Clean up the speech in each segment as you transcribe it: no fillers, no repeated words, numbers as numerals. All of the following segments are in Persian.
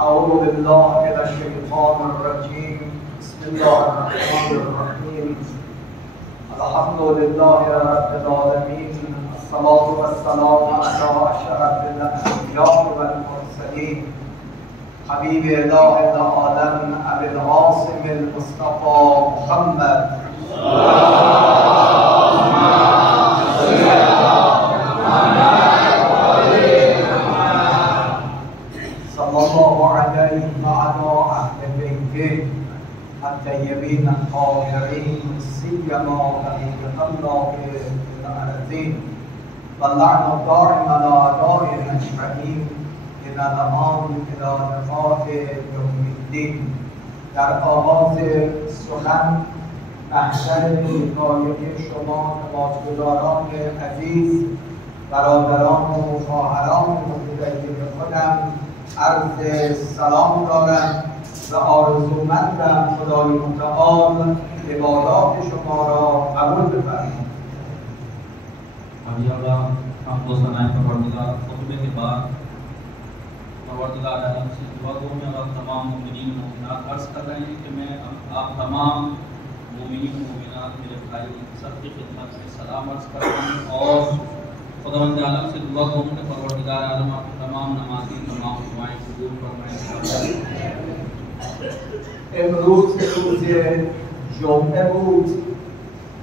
أعوذ بالله من الشيطان الرجيم. بسم الله الرحمن الرحيم. الحمد لله رب العالمين. الصلاة والسلام على أشرف الأنبياء والمرسلين حبيب إله العالم أبي العاصم المصطفى محمد. صلى الله عليه وعلى أهل بيته الطيبين الطاهرين سيما بقية الله العظيم واللعنة الدائمة على أعدائهم أجمعين إلى الآن إلى لقاء يوم الدين. در آغاز سخن محضر حکایت شما نمازگزاران عزیز، برادران و خواهران متدین خودم عرض سلام دارم و آرزومندم خدای متعال عبادات شما را قبول بفرماید. हम तो सनाए परवरदिगार खुतबे के बाद परवरदिगार आलम से दुआ गो में और तमाम मोमिनीन मोमिनात अर्ज़ कर रहे हैं कि मैं आप तमाम मोमिनीन मोमिनात मेरे भाई सबकी खिदमत में सलाम अर्ज़ कर रहा हूँ और खुदावंद आलम से दुआ गो कि परवरदिगार आलम आपकी तमाम नमाज़ी तमाम दुआएं कबूल फरमाए। امروز روز جمعه بود.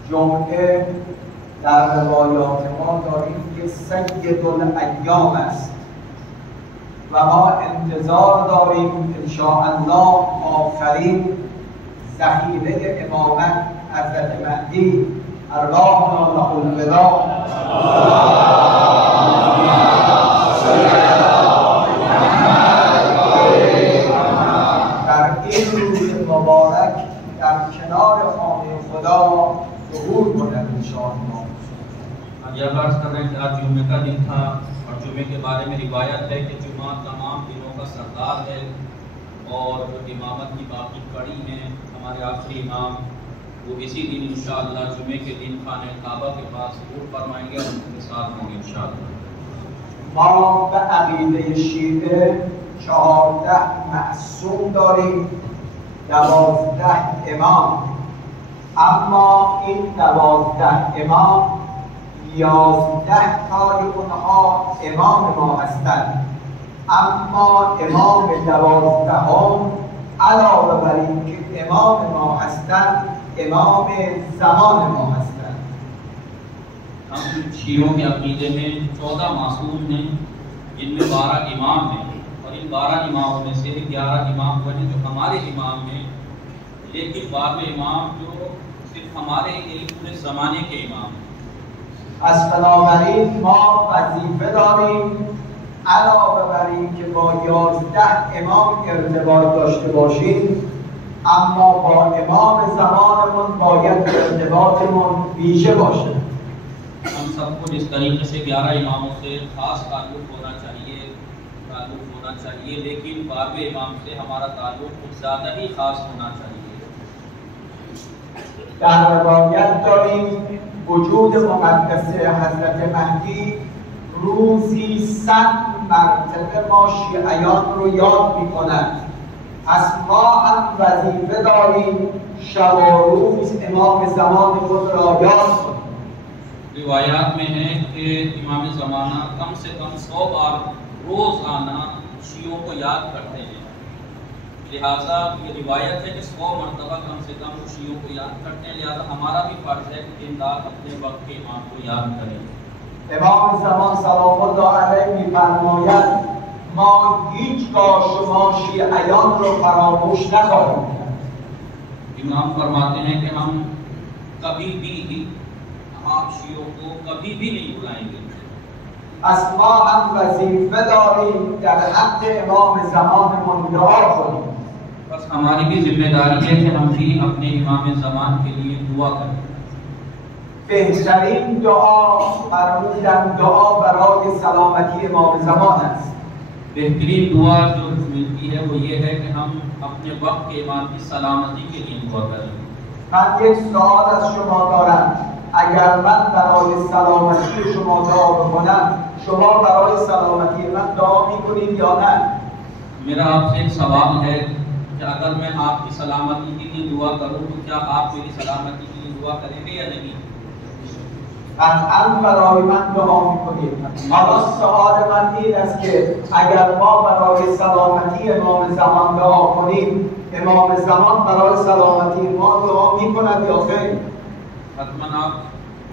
جمعه در روایات ما داریم که سید الایام است و ما انتظار داریم انشاءالله آخرین ذخیره امامت حضرت مهدی ارواحنا له الوداع در این روز مبارک در کنار خانه خدا ظهور کنند انشاءالله. यह अर्ज कर रहे हैं कि आज जुम्मे का दिन था और जुम्मे के बारे में रिवायत है कि जुम्मा तमाम दिनों का सरदार है और जो इमामत की बाकी कड़ी हैं हमारे आखिरी इमाम वो इसी दिन इंशाअल्लाह जुम्मे के दिन खाने काबा के पास ज़रूर फरमाएंगे और उनके साथ होंगे इंशाअल्लाह। ما به عقیده شیعه 14 معصوم داریم، 12 امام، اما این 12 امام 11 تای اونها امام ما هستند، اما امام 12 علاوه بر اینکه امام ما هستند امام زمان ما هستند. हम शीरों के अकीदे में 14 मासूम हैं जिनमें 12 इमाम हैं और इन 12 इमामों में से 11 इमाम वो हैं जो हमारे इमाम हैं, लेकिन 12वें इमाम जो सिर्फ हमारे पूरे ज़माने के इमाम हैं। از بنابراین ما وظیفه داریم علاوه بر اینکه با 11 امام ارتباط داشته باشیم اما با امام زمانمون باید ارتباطمون ویژه باشه. हम सबको जिस तरीके से 11 इमामों से खास ताल्लुक़ होना चाहिए लेकिन 12वें इमाम से हमारा ताल्लुक़ कुछ ज़्यादा ही खास होना चाहिए। در روایت داریم وجود مقدس حضرت مهدی روزی 100 مرتبه ما شیعیان رو یاد می‌کند. پس ما هم وظیفه داریم شب و روز امام زمان خود را یاد کنیم. रिवायात में है कि इमाम ज़माना कम से कम 100 बार रोज़ाना शियों को याद करते हैं, लिहाजा ये रिवायत है कि 100 मरतबा कम से कम शियों को याद करते हैं, लिहाजा हमारा भी फ़र्ज़ है कि दिन रात अपने वक्त के इमाम को याद करें। امام زمان سلام الله علیه می‌فرماید ما هیچگاه شما شیعیان رو فراموش نخواهیم کرد. इमाम फरमाते हैं कि हम कभी भी आप शियों को कभी भी नहीं भुलाएंगे। پس ما هم وظیفه داریم در حق امام زمانمون دعا کنیم. बस हमारी भी जिम्मेदारी है कि हम भी अपने इमाम ज़मान के लिए दुआ करें। بهترین دعا فرمودن دعا برای سلامتی امام زمان است. बेहतरीन दुआ जो मिलती है वो ये है कि हम अपने वक्त के इमाम की सलामती के लिए दुआ करें। من یک سوال از شما دارم. اگر من برای سلامتی شما دعا بکنم شما برای سلامتی من دعا میکنید یا نه؟ मेरा आपसे एक सवाल है कि अगर मैं आपकी सलामती के लिए दुआ करूं तो क्या आप मेरी सलामती के लिए दुआ करेंगे या नहीं? قطعا برای من دعا میکنید. حالا سوال من این است که اگر ما برای سلامتی امام زمان دعا کنیم، امام زمان برای سلامتی ما دعا میکند یا خیر؟ حتما आप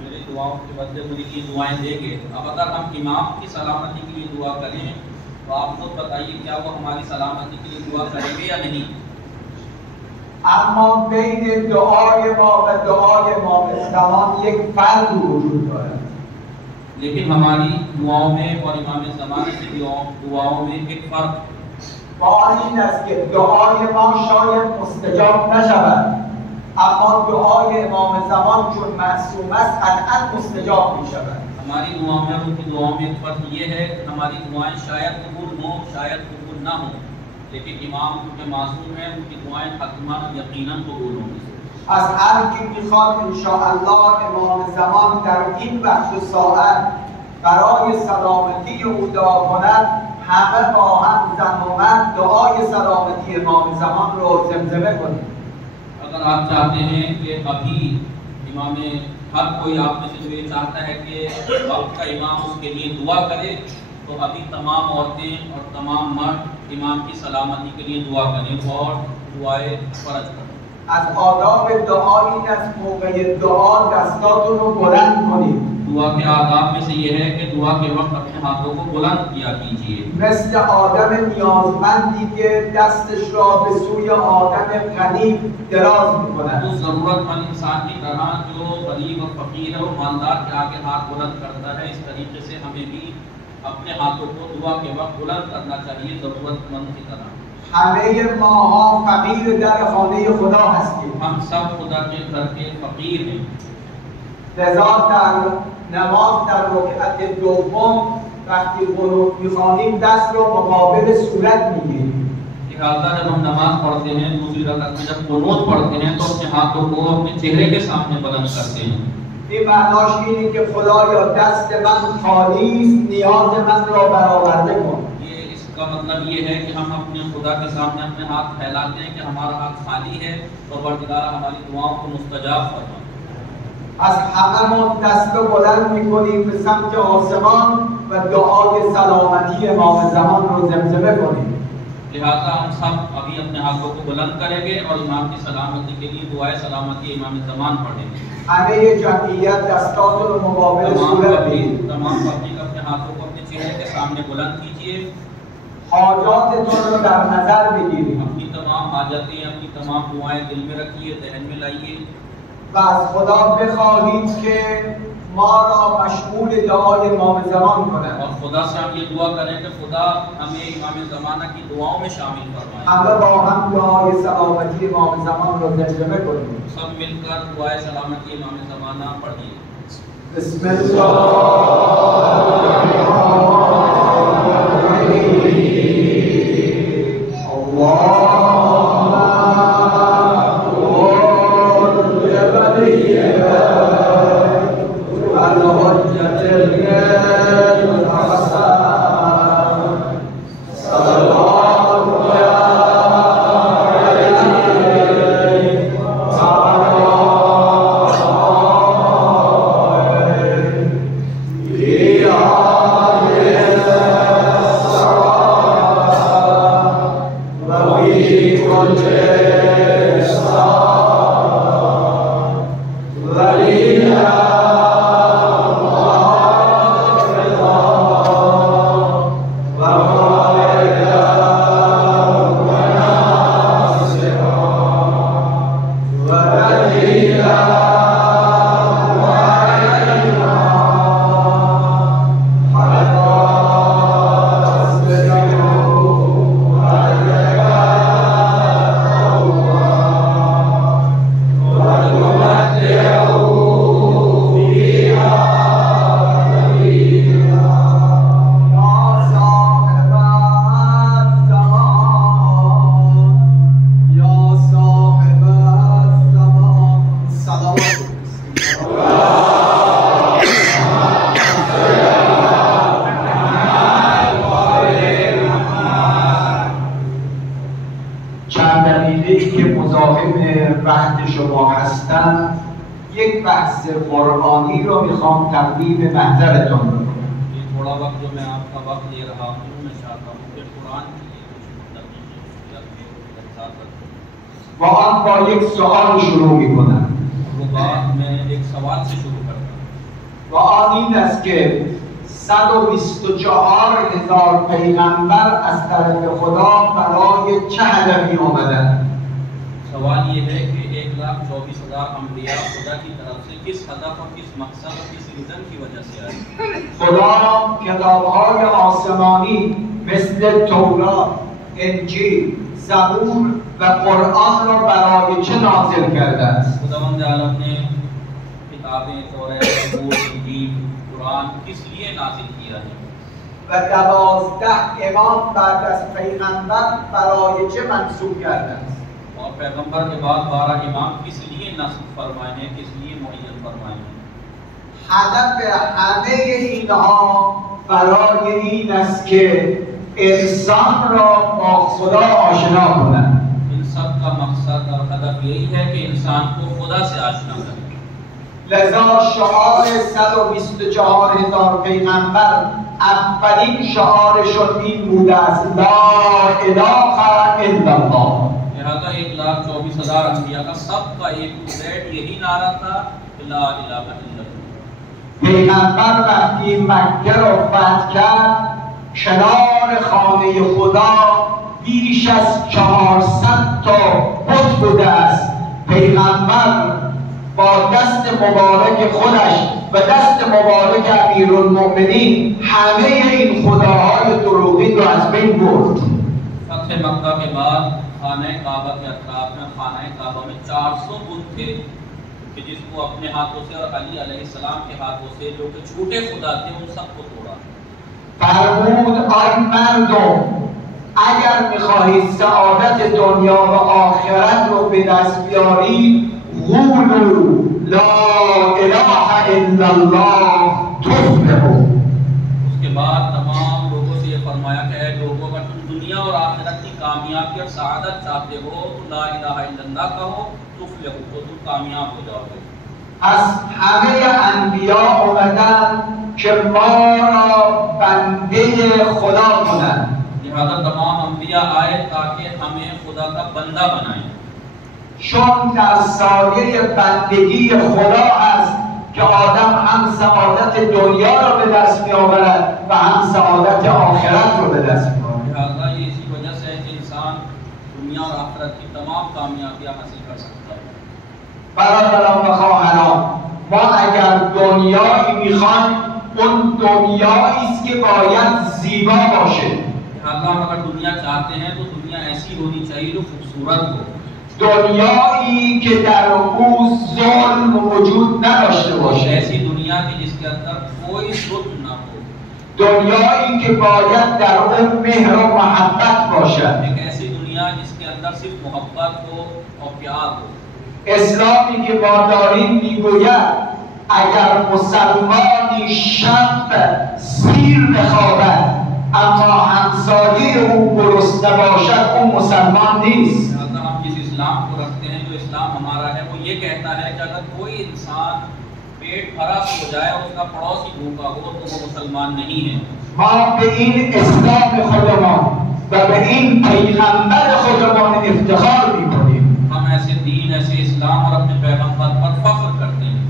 मेरी दुआओं के बदले मुझे ये दुआएं देंगे। अब अगर हम इमाम की सलामती के लिए दुआ करें तो आप खुद बताइए क्या वो हमारी सलामती के लिए दुआ करेंगे या नहीं? اما بین دعای ما و دعای امام زمان یک فرق وجود دارد. लेकिन हमारी दुआओं में और इमाम ज़माने की दुआओं में एक फर्क با این است که دعای ما شاید مستجاب نشود، اما دعای امام زمان چون معصوم است قطعا مستجاب می شود. हमारी दुआओं में उनकी दुआओं में एक फर्क ये है कि हमारी दुआएं शायद कबूल हो शायद कबूल ना हो, लेकिन इमाम के मासूम हैं, उनकी दुआएं हतमन यकीनन कबूल होंगी। از هر کی میخواد انشاءالله امام زمان در این وقت و ساعت برای سلامتی او دعا کند، همه با هم زن و مرد دعای سلامتی امام زمان رو زمزمه کنید. अगर आप चाहते हैं कि अभी इमाम हर कोई आप में से जो ये चाहता है कि वक्त का इमाम उसके लिए दुआ करे, तो अभी तमाम औरतें और तमाम मर्द इमाम की सलामती के लिए दुआ करें और दुआएं फर्ज करें। از آداب دعا این است موقع دعا دستاتون رو بلند کنید. दुआ के आदाब में से ये है कि दुआ के वक्त अपने हाथों को बुलंद किया कीजिए। مثل آدم نیازمندی که دستش را به سوی آدم غنی دراز می‌کند. उस ज़रूरतमंद इंसान की तरह जो गरीब और फकीर है वो मालदार के आगे हाथ बुलंद करता है, इस तरीके से हमें भी अपने हाथों को दुआ के वक्त बुलंद करना चाहिए ज़रूरतमंद की तरह। همه ماها فقیر در خانه خدا هستیم. हम सब खुदा के घर के फकीर हैं। لذا در نماز در رکعت دوم وقتی قنوت می‌خوانیم دست رو مقابل صورت می‌گیریم. लिहाजा जब हम नमाज पढ़ते हैं दूसरी रकात में जब कुनूत पढ़ते हैं तो अपने हाथों को अपने चेहरे के सामने बुलंद करते हैं। این معناش اینه که خدایا دست من خالی است، نیاز من را برآورده کن. इसका मतलब ये है कि हम अपने खुदा के सामने अपने हाथ फैलाते हैं कि हमारा हाथ खाली है, तो परवरदिगार हमारी दुआओं को मुस्तजाब फरमा। از هممون دست بلند می‌کنیم به سمت آسمان و دعای سلامتی امام زمان رو زمزمه کنیم. लिहाजा हम सब अभी अपने हाथों को बुलंद करेंगे और इमाम की सलामती के लिए दुआए सलामती इमाम ज़मान पढ़ेंगे। همه جمعیت دستاتون رو مقابل صورت بگیرید. तमाम पब्लिक अपने हाथों को अपने चेहरे के सामने बुलंद कीजिए। حاجاتتون رو در نظر بگیرید. अपनी तमाम हाजतें अपनी तमाम दुआएं दिल में रखिए, ذहन में लाइए و از خدا بخواهید که ما را مشمول دعای امام زمان کند. और खुदा से हम ये दुआ करें कि खुदा हमें इमाम ज़माना की दुआओं में शामिल फरमाए। همه با هم دعای سلامتی امام زمان رو زمزمه کنیم. सब मिलकर दुआए सलामती इमाम ज़माना पढ़िए। بسم الله Yeah. دقیقه‌ای که مزاحم وقت شما هستم یک بحث قرآنی رو میخوام تقدیم محضرتون بکنم. थोड़ा वक्त जो मैं आपका वक्त दे रहा हूँ मैं चाहता हूँ कि कुरान के लिए कुछ و آن با یک سوال شروع میکنم. वो बात मैं एक सवाल से शुरू करता हूँ. و آن این است که 124,000 پیغمبر از طرف خدا برای چه هدفی آمدند؟ सवाल ये है कि 1,24,000 अम्बिया खुदा की तरफ से किस हदफ और किस मकसद और किस रीजन की वजह से आए. خدا کتاب‌های آسمانی مثل تورات، انجیل، زبور و قرآن را برای چه نازل کرده است؟ खुदावंद आलम ने किताबें तौरात, ज़बूर, इंजील, कुरान किस लिए नाज़िल किया है. و 12 امام بعد از پیغمبر برای چه منصوب کرده است؟ और पैगंबर के बाद 12 इमाम किस लिए नस्ब फरमाए हैं, किस लिए मुअय्यन फरमाए हैं. هدف همه اینها برای این است که انسان را با خدا آشنا کنند. इन सब का मकसद और हदफ यही है कि इंसान को खुदा से आशना करें. لذا شعار 124,000 پیغمبر اولین شعارشون این بوده است لا اله الا الله. लिहाजा 1,24,000 अम्बिया का सबका एक ज़ैड यही नारा था ला इलाहा इल्लल्लाह. پیغمبر وقتی مکه را فتح کرد کنار خانه خدا بیش از 400 تا بت بوده است. پیغمبر با دست مبارک خودش و دست مبارک امیرالمؤمنین همه این خداهای دروغین رو از بین برد. فتح मक्का के बाद खाना काबा के अतराफ में खाना काबा में 400 बुत थे कि जिसको अपने हाथों से और अली अलैहिस्सलाम के हाथों से जो कि झूठे खुदा थे उन सबको तोड़ा. فرمود آی مردم اگر میخواهید سعادت دنیا و آخرت رو به دست بیارید قولوا لا اله الا الله تفلحوا. उसके बाद तमाम लोगों से ये फरमाया कि ऐ लोगों अगर तुम दुनिया और आखिरत की कामयाबी और सआदत चाहते हो तो ला इलाहा इल्लल्लाह कहो तुफलिहु तो तुम कामयाब हो जाओगे. از همه انبیا اومدن که ما را بنده خدا کنند. लिहाजा तमाम अंबिया आए ताकि हमें खुदा का बंदा बनाएं. چون در سایه بندگی خدا است که آدم هم سعادت دنیا را به دست می آورد و هم سعادت آخرت را به دست می آورد. लिहाजा ये इसी वजह से है कि इंसान दुनिया और आखिरत की तमाम कामयाबियां हासिल कर सकता है. برادران و خواهران ما اگر دنیایی میخوایم اون دنیایی است که باید زیبا باشه. लिहाजा हम अगर दुनिया चाहते हैं तो दुनिया ऐसी होनी चाहिए जो खूबसूरत हो. دنیایی که در او ظلم وجود نداشته باشه. ऐसी दुनिया की जिसके अंदर कोई जुल्म ना हो. دنیایی که باید در اون مهر و محبت باشد. एक ऐसी दुनिया जिसके अंदर सिर्फ मोहब्बत हो और प्यार हो. اسلامی که ما داریم میگوید اگر مسلمانی شب سیر بخوابد اما همسایه او گرسنه باشد اون مسلمان نیست. हम जिस इस्लाम को रखते हैं जो इस्लाम हमारा है वो ये कहता है कि अगर कोई इंसान पेट भरा सो जाए और उसका पड़ोसी भूखा हो तो वो मुसलमान नहीं है. ما به این اسلام خودمان و به این پیغمبر خودمان افتخار میکنیم. हम ऐसे दीन ऐसे इस्लाम और अपने पैगंबर पर फख्र करते हैं.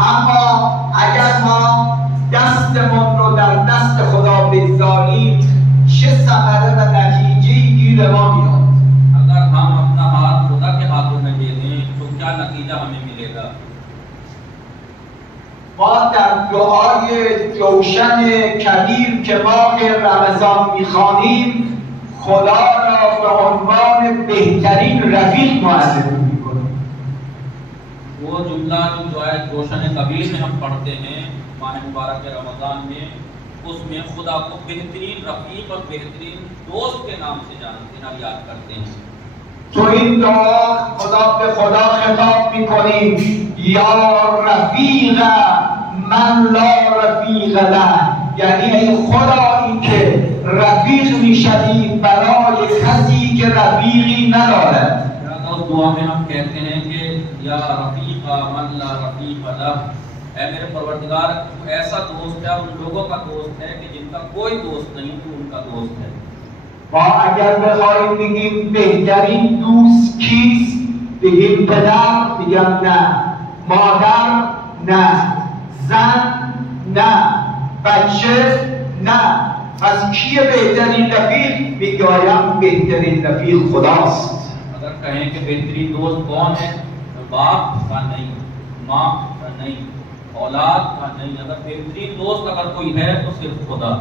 اما اگر ما دستمون رو در دست خدا بگذاریم چه ثمره و نتیجه‌ای گیر ما میاد؟ अगर हम अपना हाथ खुदा के हाथों में दे दें तो क्या नतीजा हमें मिलेगा. ما در دعای جوشن کبیر که ماه رمضان میخوانیم خدا را به عنوان بهترین رفیق معرفی میکنیم. वो जुमला जो दुआए रोशन कबीर में हम पढ़ते हैं माह मुबारक रमज़ान में उसमें खुदा को बेहतरीन रफ़ीक और बेहतरीन दोस्त के नाम से जानते हैं और याद करते हैं. تو این دعا خدا به خدا خطاب میکنیم یا رفیق من لا رفیق له، یعنی ای خدایی که رفیق میشدی برای کسی که رفیقی ندارد. दुआ में हम कहते हैं कि या रफ़ीक़ा मन ला रफ़ीक़ लह, ऐ मेरे परवरदिगार तू ऐसा दोस्त है, उन लोगों का दोस्त है कि जिनका कोई दोस्त नहीं, तू उनका दोस्त है। ما اگر بخوایم بگیم بهترین دوست کیست، بگیم پدر، میگم نه، مادر نه، زن نه، بچه نه. پس کیه بهترین رفیق؟ میگویم بهترین رفیق خداست. अगर कहें कि बेहतरीन दोस्त कौन है, तो बाप का नहीं, माँ का नहीं, औलाद का नहीं, अगर बेहतरीन दोस्त अगर कोई है तो सिर्फ खुदा।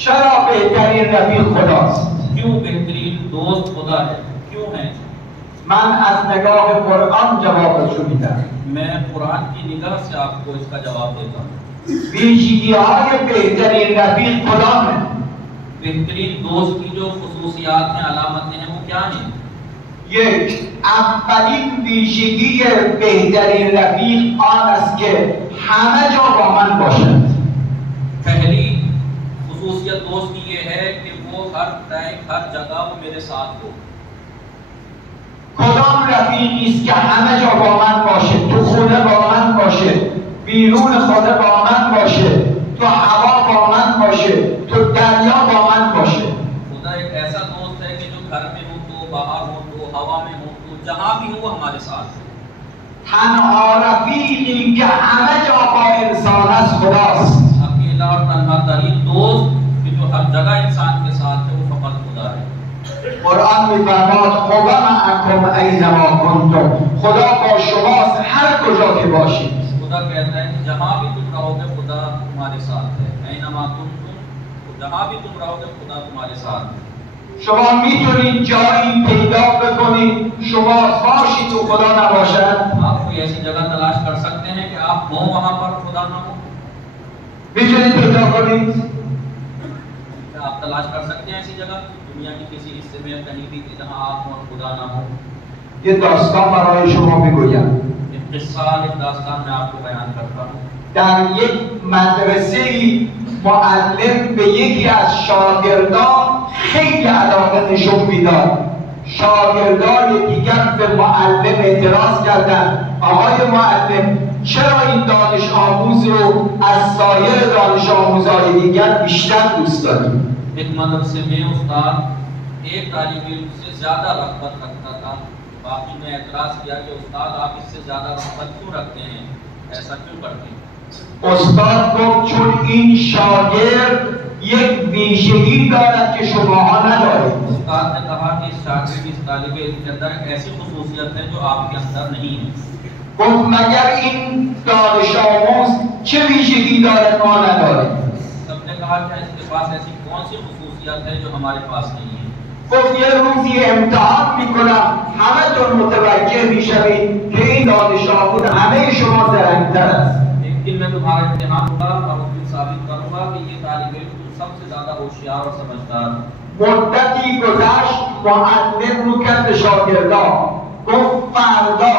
चरा बेहतरीन रफीक खुदास्त। क्यों बेहतरीन दोस्त खुदा है, क्यों है? من از نگاه قرآن جوابشو میدم. मैं कुरान की निगाह से आपको इसका जवाब देता हूँ। ویژگی‌های بهترین رفیق کدامه؟ बेहतरीन दोस्त की जो खुसूसियात हैं, अलामतें हैं, वो क्या हैं? یک، اولین ویژگی بهترین رفیق آن است که همه جا با من باشد. पहली खुसूसियत दोस्त की ये है कि वो हर टाइम हर जगह वो मेरे साथ हो। کدام رفیقی است که همه جا با من باشه، تو خونه با من باشه، بیرون خونه با من باشه، تو هوا با من باشه، تو دریا با من باشه. खुदा एक ऐसा दोस्त है कि जो घर में हो तो बाहर हो तो हवा में हो तो जहाँ भी हो वो हमारे साथ है। تنها رفیقی که همه جا با انسان است خداست. अकेला और तन्हा तरीन दोस्त कि जो हर जगह इंसान के साथ है वो फकत खुदा है। قرآن می‌فرماید خدا معکم اینما کنتم، خدا با شماست هر کجا که باشید. खुदा कहता है कि जहाँ भी तुम रहोगे खुदा तुम्हारे साथ है। ऐनमा कुंतुम, जहाँ भी तुम रहोगे खुदा तुम्हारे साथ है। شما میتونید جایی پیدا بکنید شما باشید و خدا نباشد؟ आप कोई ऐसी जगह तलाश कर सकते हैं कि आप हो वहाँ पर खुदा ना हो? میتونید پیدا کنید؟ क्या आप तलाश कर सकते हैं ऐसी जगह दुनिया के किसी हिस्से में या कहीं भी कि जहाँ आप हो और खुदा ना हो? یه داستان برای شما میگویم. एक किस्सा, एक दास्तान मैं आपको बयान करता हूँ। در یک مدرسه معلم به یکی از شاگردان خیلی علاقه نشون میداد. شاگردان دیگر به معلم اعتراض کردند: آقای معلم چرا این دانش آموز رو از سایر دانش آموزهای دیگر بیشتر دوست دارید؟ एक मदरसे में उस्ताद एक तालिब इल्म से ज्यादा रग़बत रखता था। बाकी ने एतराज किया कि उस्ताद आप इससे ज्यादा रग़बत क्यों रखते हैं, ऐसा क्यों करते हैं? استاد گفت چون این شاگرد یک ویژگی دارد که شماها ندارید. उस्ताद ने कहा कि इस शागिर्द, इस तालिब इल्म के अंदर ऐसी खुसूसियत है जो आपके अंदर नहीं है। گفت مگر این دانش آموز چه ویژگی دارد ما نداریم؟ सबने कहा कि इसके पास ऐसी कौन सी खुसूसियत है जो हमारे पास नहीं है? گفت یه روزی امتحان میکنم همه‌تون متوجه میشوید که این دانش آموز همه شما زرنگ‌تر است. एक दिन मैं तुम्हारा इम्तिहान होगा और उस दिन साबित करूंगा कि ये तालिब इल्म तुम सबसे ज्यादा होशियार और समझदार हो। مدتی گذشت، معلم رو کرد به شاگردان گفت فردا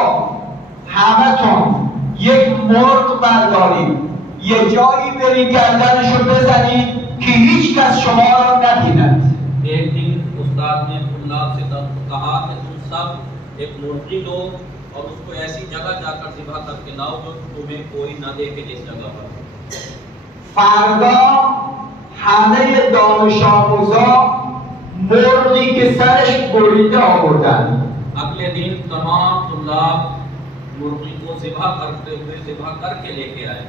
همه‌تون یک مرغ بردارید یه جایی برید گردنشو بزنید که هیچ کس شما را نبیند. एक दिन उस्ताद ने तुल्लाब से कहा कि तुम सब एक मुर्गी लो और उसको ऐसी जगह जाकर ज़िबा करके लाओ जो तुम्हें कोई न देखे जिस जगह पर। فردا همه دانش آموزا مرغی که سرش بریده آوردن. अगले दिन तमाम तुल्लाब मुर्गी को ज़िबा करके लेके आए।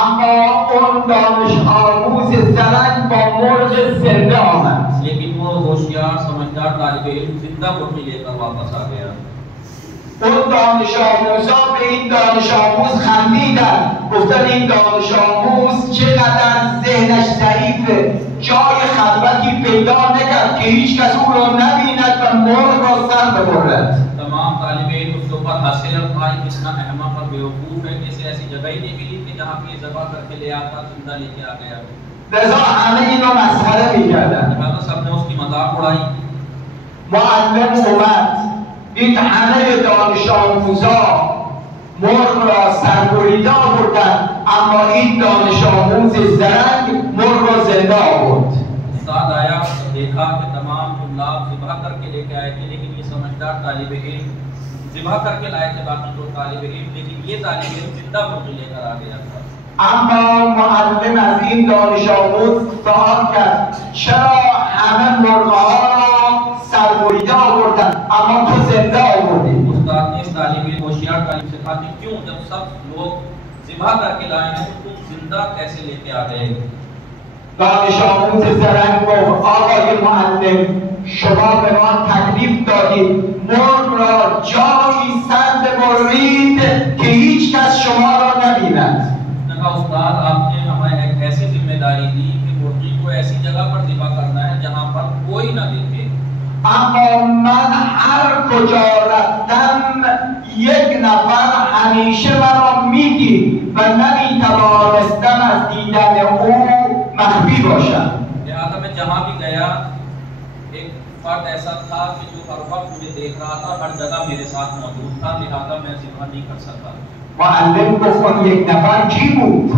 اما اون دانش آموز زرنگ با مرغ زنده آمد. लेकिन वो होशियार समझदार तालिब इल्म जिंदा मुर्गी लेकर वापस आ गया। اون دانش آموزا به این دانش آموز خندیدن، گفتن این دانش آموز چقدر ذهنش ضعیفه، جای خلوتی پیدا نکرد که هیچ کس او را نبیند و مرغ را سر ببرد. तमाम तालिब इल्म उसके ऊपर हंसे और कहा कितना अहमक और बेवकूफ है, किसी ऐसी जगह ही नहीं मिली कि जहाँ पे ज़िबा करके ले आता, जिंदा लेके आ गया। لذا همه اینو مسخره میکردن. लिहाजा सबने उसकी मजाक उड़ाई। معلم اومد دید همه دانش آموزا مرغ را سربریده آوردن، اما این دانش آموز زرنگ مرغ را زنده آورد. उस्ताद आया, देखा देखा कि तमाम तुल्लाब ज़िबा करके लेके आए थे, लेकिन ये समझदार तालिब इल्म ज़िबा करके लाए थे बाकी दो तालिब इल्म, लेकिन ये तालिब इल्म जिंदा मुर्गी लेकर आ गया था। اما معلم از این دانش آموز سوال کرد چرا همه مرغ‌ها را سربریده آوردن اما تو زنده آوردی؟ उस्ताद ने इस तालिब इल्म होशियार तालिब से कहा कि क्यों जब सब लोग ज़िबा करके लाए हैं तो तुम जिंदा कैसे लेके आ गए? دانش آموز زرنگ گفت آقای معلم شما به ما تکلیف دادید مرغ را جایی سر ببرید که هیچ کس شما را نبیند. उस्ताद आपने हमें एक ऐसी जिम्मेदारी दी कि मुर्गी को ऐसी जगह पर ज़िबा करना है जहां पर कोई ना देखे। اما من هر کجا رفتم یک نفر همیشه مرا میدید و نمیتوانستم از دیدن او مخفی باشم. लिहाजा मैं जहां भी गया एक फर्द ऐसा था कि जो हर वक्त मुझे देख रहा था, हर जगह मेरे साथ मौजूद था, लिहाजा मैं ज़िबा नहीं कर सका। معلم گفت اون یک نفر کی بود؟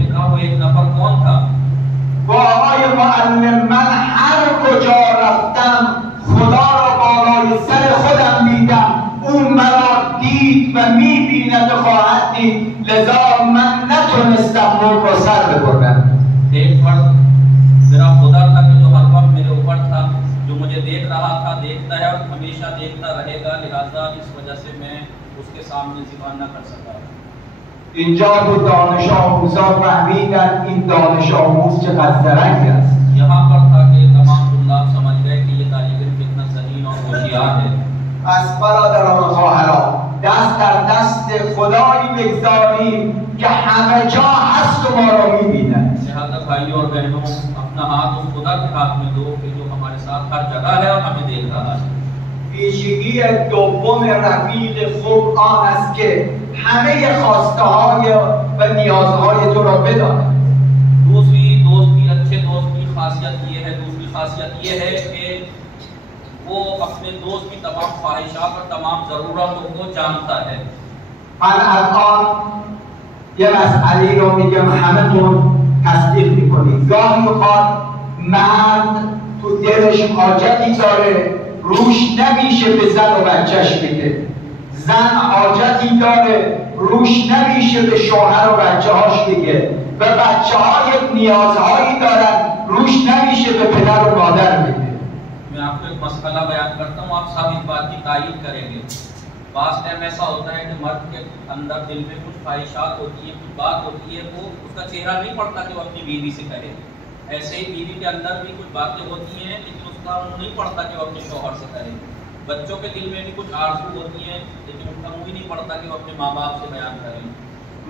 ने कहा वो एक नफर कौन था? و آقای معلم من هر کجا رفتم خدا را بالای سر خودم دیدم، او مرا دید و میبیند و خواهد دید، لذا من نتونستم مرغ را سر ببرم. एक फर्द मेरा खुदा था कि जो हर वक्त मेरे ऊपर था, जो मुझे देख रहा था, देखता है और हमेशा देखता रहेगा, लिहाजा इस वजह से मैं उसके सामने ज़िबा न कर सका। اینجا بود دانش آموزا فهمیدن این دانش آموز چقدر زرنگ است. यहाँ पर था कि तमाम तुल्लाब समझ गए कि ये तालिब इल्म कितना ज़हीन और होशियार है। پس برادران و خواهران دست در دست خدایی بگذاریم که همه جا هست و ما را می‌بیند. लिहाजा भाइयों और बहनों अपना हाथ उस खुदा के हाथ में दो कि जो हमारे साथ हर जगह है और हमें देख रहा है। ویژگی دوم رفیق خوب آن است که همه خواسته های و نیازهای تو را بداند. दूसरी दोस्त की अच्छे दोस्त की खासियत ये है, दूसरी खासियत ये है कि वो अपने दोस्त की तमाम ख्वाहिशात और तमाम ज़रूरतों को जानता है। من الان یه مسئله رو میگم همتون تصدیق میکنید. گاهی اوقات مرد تو دلش حاجتی داره روش نمیشه به زن و بچهش بده، زن حاجتی داره روش نمیشه به شوهر و بچه هاش بگه و بچه های نیازهایی دارن روش نمیشه به پدر و مادر بده. मैं आपको एक मसला बयान करता हूँ, आप सब इस बात की तायीद करेंगे। बास टाइम ऐसा होता है कि मर्द के अंदर दिल में कुछ ख्वाहिशात होती है, कुछ बात होती है, वो उसका चेहरा नहीं पड़ता कि वो अपनी बीवी से कहे। ऐसे ही बीवी के अंदर भी कुछ बातें होती हैं लेकिन उसका मुँह नहीं पड़ता कि वो अपने शौहर से कहे। बच्चों के दिल में भी कुछ आरज़ू होती हैं लेकिन उनका मुँह ही नहीं पड़ता कि वो अपने माँ बाप से बयान करें।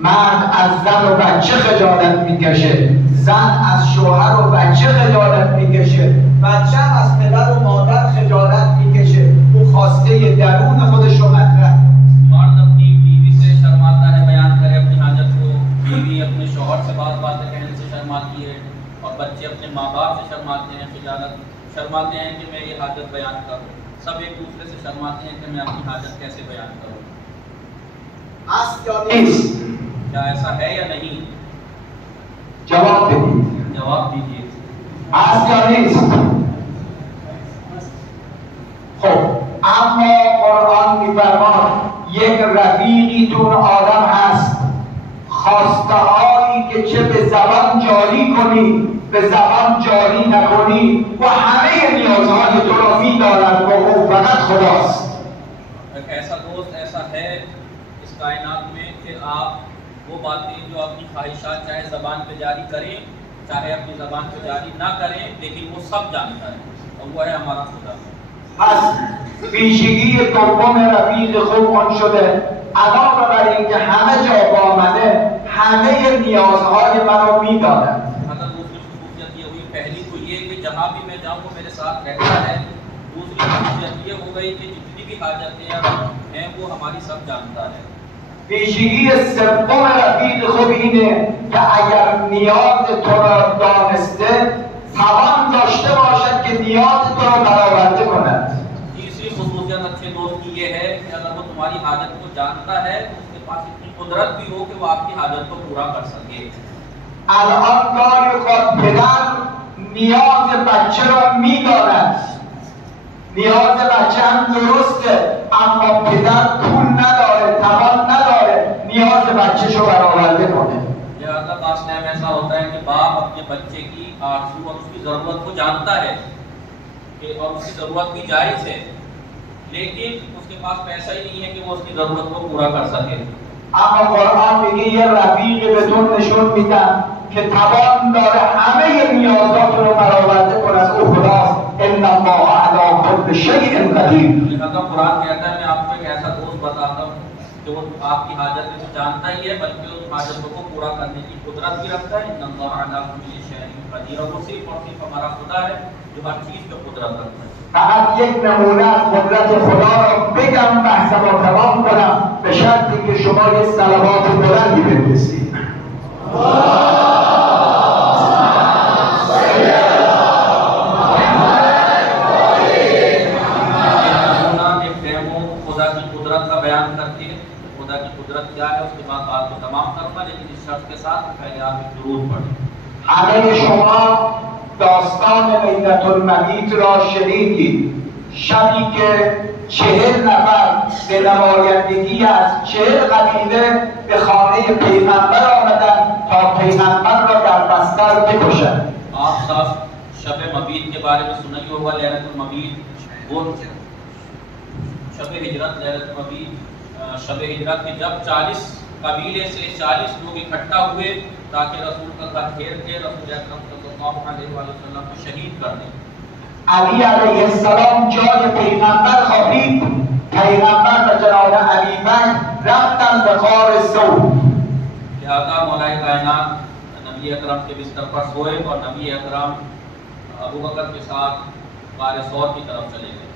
مرد از زن و بچه خجالت میکشه، زن از شوهر و بچه خجالت میکشه، بچه هم از پدر و مادر خجالت میکشه. او خواسته درون خودش رو مطرح. मर्द अपनी बीवी से शर्माता है बयान करे अपनी हाजत को, बीवी अपने शौहर से बातें कहने से शर्माती है और बच्चे अपने माँ बाप से शर्माते हैं, शर्माते हैं कि मैं ये हाजत बयान करूँ। सब एक दूसरे से शर्माते हैं कि मैं अपनी हाजत कैसे बयान करूँ। क्या ऐसा है या नहीं? जवाब दीजिए। जवाब दीजिए। خب اما قرآن می‌فرماید یک رفیقیتون آدم هست، خواسته هایی که چه به زبان جاری کنی به زبان جاری نکنی و همه نیازهای تو را می‌داند و او فقط خداست. एक ऐसा दोस्त ऐसा है इस कायनात में कि आप वो बातें जो अपनी ख्वाहिशात चाहे ज़बान पे जारी करें चाहे अपनी ज़बान पे जारी ना करें, लेकिन वो सब जानता है और वो है हमारा खुदा। پس ویژگی دوم رفیق خوب آن شده علاوه بر اینکه همه جا با منه همه نیازهای مرا می‌داند. अगर दूसरी खसूसियत ये हुई, पहली तो ये कि जहाँ भी मैं जाऊँ वो मेरे साथ रहता है। दूसरी खसूसियत ये हो गई कि जितनी भी हाजतें हैं वो हमारी सब जानता है। ویژگی سوم رفیق خوب اینه که اگر نیاز تو را دانسته توان داشته باشد که نیاز تو را برآورده کند. तीसरी खसूसियत अच्छे दोस्त की ये है कि अगर वो तुम्हारी हाजत को जानता है तो उसके पास इतनी कुदरत भी हो कि वो आपकी हाजत को पूरा कर सके। الان گاهی اوقات پدر نیاز بچه را میداند، نیاز بچه هم درسته، اما پدر پول نداره، توان نداره نیاز بچه رو برآورده کنه. लिहाजा काश टाइम ऐसा होता है कि बाप अपने बच्चे की आरज़ू और उसकी ज़रूरत को जानता है कि और उसकी ज़रूरत भी जायज़ है, लेकिन उसके पास पैसा ही नहीं है कि वो उसकी ज़रूरत को पूरा कर सके। اما قرآن میگه یه رفیقی بهتون نشون میدم که توان داره همه نیازات رو برآورده کنه، او خداست. ان الله علی کل شیء قدیر. लिहाजा कुरान कहता है मैं आपको एक ऐसा दोस्त बताता हूँ जो आपकी हाजत को जानता ही है बल्कि उस हाजतों को पूरा करने की कुदरत भी रखता है। इन्नल्लाह अला कुल्लि शैइन कदीर, वो सिर्फ और सिर्फ हमारा खुदा है जो हर चीज पे कुदरत रखता है। فقط یک نمونه از قدرت خدا را بگم بحث را تمام کنم، به شرطی که شما یه صلوات بلندی بفرستید. खुदा की कुदरत का बयान करके खुदा की कुदरत क्या है उसके बाद बात को तमाम करूंगा, लेकिन इस शर्त के साथ पहले आप एक दुरूद पढ़ें। همه شما داستان لیلة المبیت را شنیدید، شبی که 40 نفر به نمایندگی از 40 قبیله به خانه پیغمبر آمدند تا پیغمبر را در بستر بکشند. आप सब शब मबीत के बारे में सुना ही होगा। लैलतुल मबीत वो शब हिजरत, लैलतुल मबीत शब हिजरत में जब 40 कबीले से 40 लोग इकट्ठा हुए ताकि रसूल का खत घेर के रसूल अकरम सल्लल्लाहु अलैहि वसल्लम को शहीद कर दें। علی علیه السلام جای پیغمبر خوابید، پیغمبر و جناب ابی بکر رفتن به غار ثور. लिहाजा मौलाए कायनात नबी अकरम के बिस्तर पर सोए और नबी अकरम अबू बकर के साथ गार सौर की तरफ चले गए।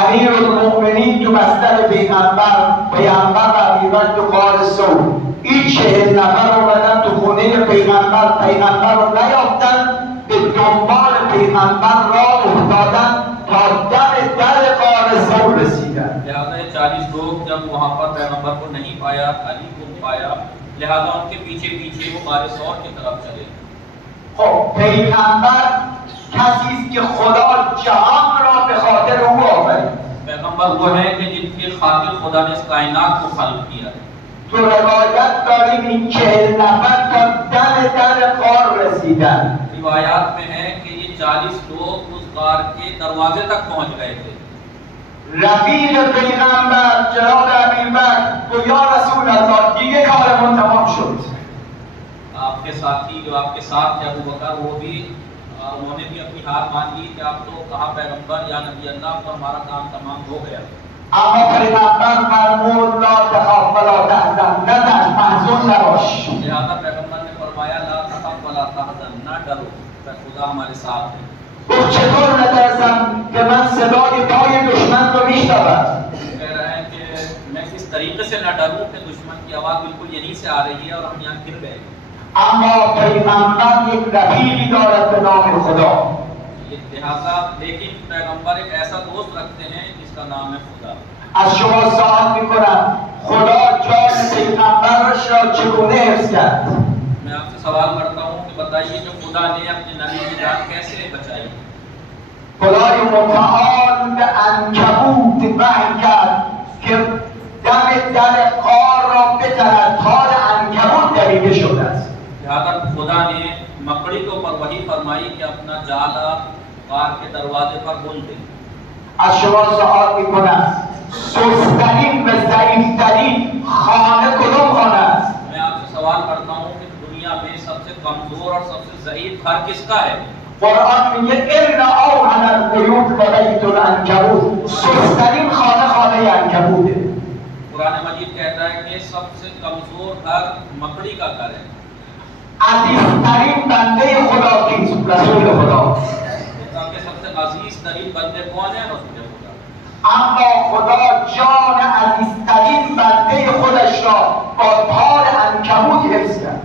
امیر المؤمنین تو بستر پیغمبر، پیغمبر و ابی بکر تو غار ثور. این 40 نفر اومدن تو خونه پیغمبر، پیغمبر رو نیافتن، به دنبال پیغمبر راه افتادن تا در غار ثور رسیدن. लिहाजा 40 लोग जब वहाँ पर पैगंबर को नहीं पाया, अली को पाया, लिहाजा उनके पीछे पीछे वो गार सौर की तरफ चले। خب پیغمبر کسی است که خدا جهان را به خاطر او آفرید. पैगंबर वो है कि जिनके खातिर खुदा ने इस कायनात को खल्क किया है। تو روایت داریم این 40 نفر تا در غار رسیدن. रिवायात में है कि ये 40 लोग उस गार के दरवाजे तक पहुंच गए थे। رفیق پیغمبر جناب ابی بکر گفت یا رسول الله دیگه کارمون تمام شد. आपके साथी जो आपके साथ थे अबू बकर, वो भी उन्होंने भी अपनी हार मान ली कि आप तो कहा पैगंबर या नबी अल्लाह, तो हमारा काम तमाम हो गया। اما پیغمبر فرمود لا تخف ولا تحزن، نترس، محزون نباش. लिहाजा पैगंबर ने फरमाया ला तखफ वला तहज़न, ना डरो, खुदा हमारे साथ है। گفت چطور نترسم که من صدای پای دشمن رو میشنوم. कह रहे हैं कि मैं किस तरीके से न डरूं कि दुश्मन की आवाज बिल्कुल यहीं से आ रही है और हम यहाँ गिर गए। اما پیغمبر یک رفیقی دارد به نام خدا. लिहाजा लेकिन पैगंबर एक ऐसा दोस्त रखते हैं जिसका नाम है खुदा। از شما سوال میکنم خدا جان پیغمبرش را چگونه حفظ کرد؟ मैं आपसे सवाल करता हूँ कि बताइए कि खुदा ने अपने नबी की जान कैसे बचाई? خدای متعال به عنکبوت وحی کرد که در غار را بزند، تار عنکبوت دریده شده است. लिहाजा खुदा ने मकड़ी के ऊपर वही फरमाई कि अपना जाला गार के दरवाजे पर बुन दे। از شما سوال میکنم سست‌ترین و ضعیف‌ترین خانه کدوم خانه است؟ मैं आपसे सवाल करता हूँ कि दुनिया में सबसे कमजोर और सबसे ज़ईफ घर किसका है? قرآن میگه ان اوهن البیوت لبیت العنکبوت، سست‌ترین خانه خانه عنکبوته. कुरान मजीद कहता है कि सबसे कमजोर घर मकड़ी का घर है। عزیزترین بنده خدا کیست؟ رسول خدا. कि सबसे अजीज तरीन बंदे कौन है? रसूल खुदा। اما خدا جان عزیزترین بنده خودش را با تار عنکبوت حفظ کرد.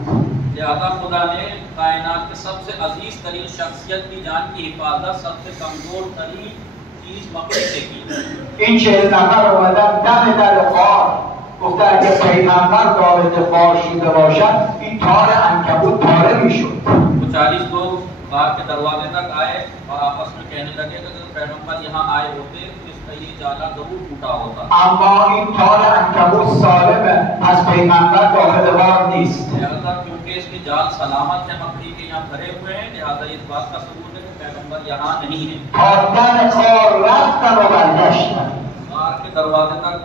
लिहाजा खुदा ने कायनात के सबसे अजीज तरीन शख्सियत की जान की हिफाजत सबसे कमजोर तरीन चीज मकड़ी से की। این 40 نفر اومدن دم در غار، گفتن اگه پیغمبر وارد غار شده باشد این تار عنکبوت پاره میشد. वो 40 लोग बाग के दरवाजे तक आए और आपस में कहने लगे कि अगर पैगंबर यहाँ आए होते तो इसका ये जाला जरूर टूटा होता। اما این تار عنکبوت سالمه پس پیغمبر داخل غار نیست. लिहाजा क्योंकि इसके जाल सलामत है, मकड़ी के यहाँ भरे हुए हैं, लिहाजा इस बात का सबूत है कि पैगंबर यहाँ नहीं है। تا در غار رفتن و برگشتن. बाग के दरवाजे तक